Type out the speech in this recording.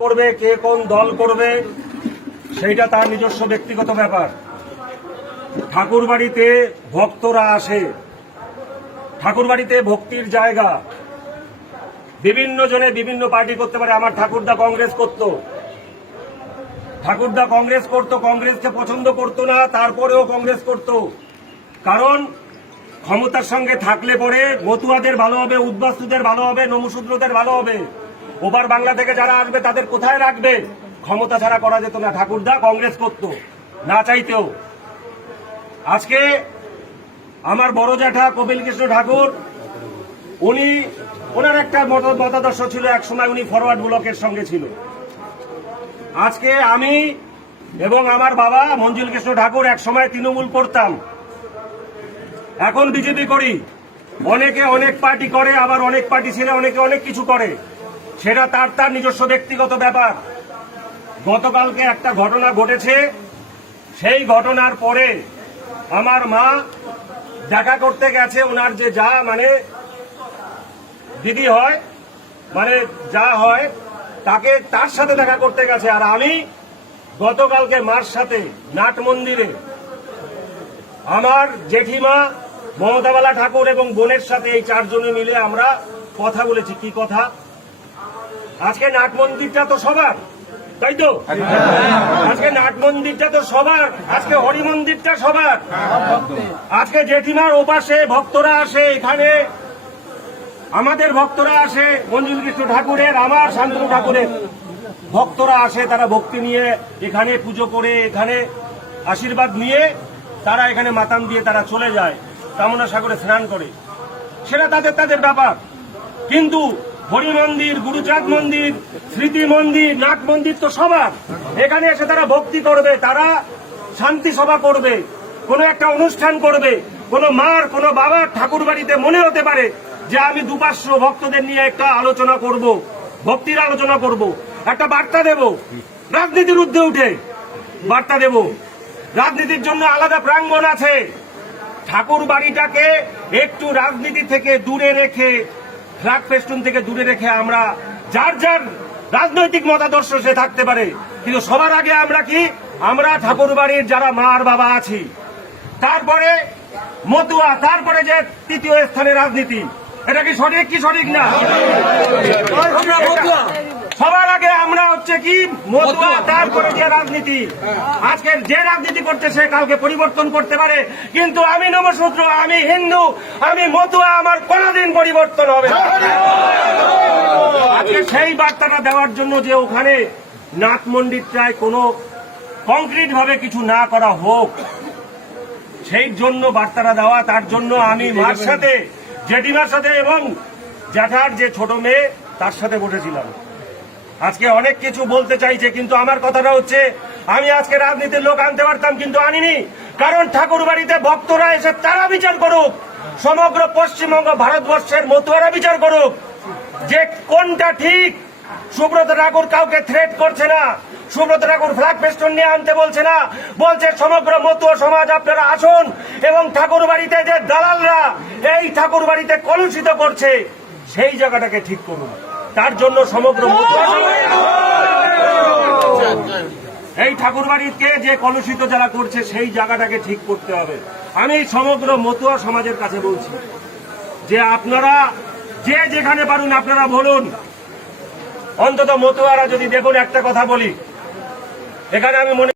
করবে, কে কোন দল করবে, সেইটা তার নিজস্ব ব্যক্তিগত ব্যাপার। ঠাকুর বাড়িতে ভক্তরা আসে। ঠাকুর বাড়িতে ভক্তির জায়গা। বিভিন্ন জনে বিভিন্ন পার্টি করতে পারে, আমার ঠাকুরদা কংগ্রেস করত। ঠাকুরদা কংগ্রেস করত, কংগ্রেসকে পছন্দ করতো না, তারপরেও কংগ্রেস করত। কারণ ক্ষমতার সঙ্গে থাকলে পরে মতুয়াদের ভালো হবে, উদ্বাস্তুদের ভালো হবে নমশূদ্রদের ভালো হবে। ওবার বাংলা থেকে যারা আসবে, তাদের কোথায় রাখবে? ক্ষমতা ছাড়া করা যেত না। ঠাকুরদা, কংগ্রেস করত। না চাইতেও। আজকে আমার বড় জ্যাঠা কপিল কৃষ্ণ ঠাকুর, উনি, ওনার একটা মত- মতাদর্শ ছিল, এক সময় উনি ফরওয়ার্ড ব্লকের সঙ্গে ছিল। আজকে আমি এবং আমার বাবা মঞ্জুল কৃষ্ণ ঠাকুর এক সময় তৃণমূল করতাম। এখন বিজেপি করি। অনেকে অনেক পার্টি করে, আবার অনেক পার্টি ছেড়ে অনেকে অনেক কিছু করে। সেটা তার তার নিজস্ব ব্যক্তিগত ব্যাপার। গতকালকে একটা ঘটনা ঘটেছে। সেই ঘটনার পরে আমার মা দেখা করতে গেছে, ওনার যে যা মানে দিদি হয় মানে যা হয়, তাকে তার সাথে দেখা করতে গেছে। আর আমি গতকালকে মার সাথে নাট মন্দিরে আমার জেঠিমা, মমতাবালা ঠাকুর এবং বোনের সাথে এই চারজনে মিলে আমরা কথা বলেছি। কি কথা? আজকে নাট মন্দিরটা তো সবার, তাই তো? আজকে নাট মন্দিরটা তো সবার, আজকে হরি মন্দিরটা সবার। আজকে জেঠিমার ওপাশে ভক্তরা আসে এখানে। আমাদের ভক্তরা আসে মঞ্জুল কৃষ্ণ ঠাকুরের, আমার শান্তনু ঠাকুরের। ভক্তরা আসে, তারা ভক্তি নিয়ে এখানে পুজো করে, এখানে আশীর্বাদ নিয়ে তারা এখানে মাতাম দিয়ে তারা চলে যায় কামনা সাগরে স্নান করে। সেটা তাদের তাদের ব্যাপার। কিন্তু হরি মন্দির, গুরুচাঁদ মন্দির, স্মৃতি মন্দির, নাট মন্দির তো সবার। এখানে এসে তারা ভক্তি করবে, তারা শান্তি সভা করবে, কোনো একটা অনুষ্ঠান করবে, কোনো মার, কোনো বাবার ঠাকুর বাড়িতে মনে হতে পারে যে আমি দুপার্শ্ব ভক্তদের নিয়ে একটা আলোচনা করব, ভক্তির আলোচনা করব, একটা বার্তা দেব, রাজনীতির ঊর্ধ্বে উঠে বার্তা দেব। রাজনীতির জন্য আলাদা প্রাঙ্গণ আছে। ঠাকুর বাড়িটাকে একটু রাজনীতি থেকে দূরে রেখে ফ্ল্যাগ ফেস্টুন থেকে দূরে রেখে আমরা যার যার রাজনৈতিক মতাদর্শ সে থাকতে পারে। কিন্তু সবার আগে আমরা কি? আমরা ঠাকুর বাড়ির যারা মা আর বাবা আছি তারপরে মতুয়া তারপরে যে তৃতীয় স্থানে রাজনীতি এটা কি সঠিক কি সঠিক না? আমরা মতুয়া। সবার আগে আমরা হচ্ছে কি মতুয়া তারপরে যে রাজনীতি। আজকের যে রাজনীতি করছে সে কাউকে পরিবর্তন করতে পারে। কিন্তু আমি নবসূত্র আমি হিন্দু আমি মতুয়া আমার কোনোদিন পরিবর্তন হবে না। আজকে সেই বার্তাটা দেওয়ার জন্য যে ওখানে নাট মন্দিরটায় কোনো কংক্রিট ভাবে কিছু না করা হোক সেই জন্য বার্তাটা দেওয়া তার জন্য আমি মার সাথে জেঠিমার সাথে এবং জ্যাঠার যে ছোট মেয়ে তার সাথে বসেছিলাম। আজকে অনেক কিছু বলতে চাইছে, কিন্তু আমার কথাটা হচ্ছে, আমি আজকে রাজনীতির লোক আনতে পারতাম, কিন্তু আনিনি। কারণ ঠাকুর বাড়িতে ভক্তরা এসে তারা বিচার করুক। সমগ্র পশ্চিমবঙ্গ ভারতবর্ষের মতুয়ারা বিচার করুক। যে কোনটা ঠিক, সুব্রত ঠাকুর কাউকে থ্রেট করছে না, সুব্রত ঠাকুর ফ্ল্যাগ ফেস্টন নিয়ে আনতে বলছে না, বলছে সমগ্র মতুয়া সমাজ আপনারা আসুন এবং ঠাকুর বাড়িতে যে দালালরা, এই ঠাকুর বাড়িতে কলুষিত করছে, সেই জায়গাটাকে ঠিক করুন। তার জন্য সমগ্র এই ঠাকুর বাড়িকে যে কলুষিত যারা করছে সেই জায়গাটাকে ঠিক করতে হবে। আমি সমগ্র মতুয়া সমাজের কাছে বলছি যে আপনারা যে যেখানে পারুন আপনারা বলুন। অন্তত মতুয়ারা যদি দেখুন একটা কথা বলি, এখানে আমি মনে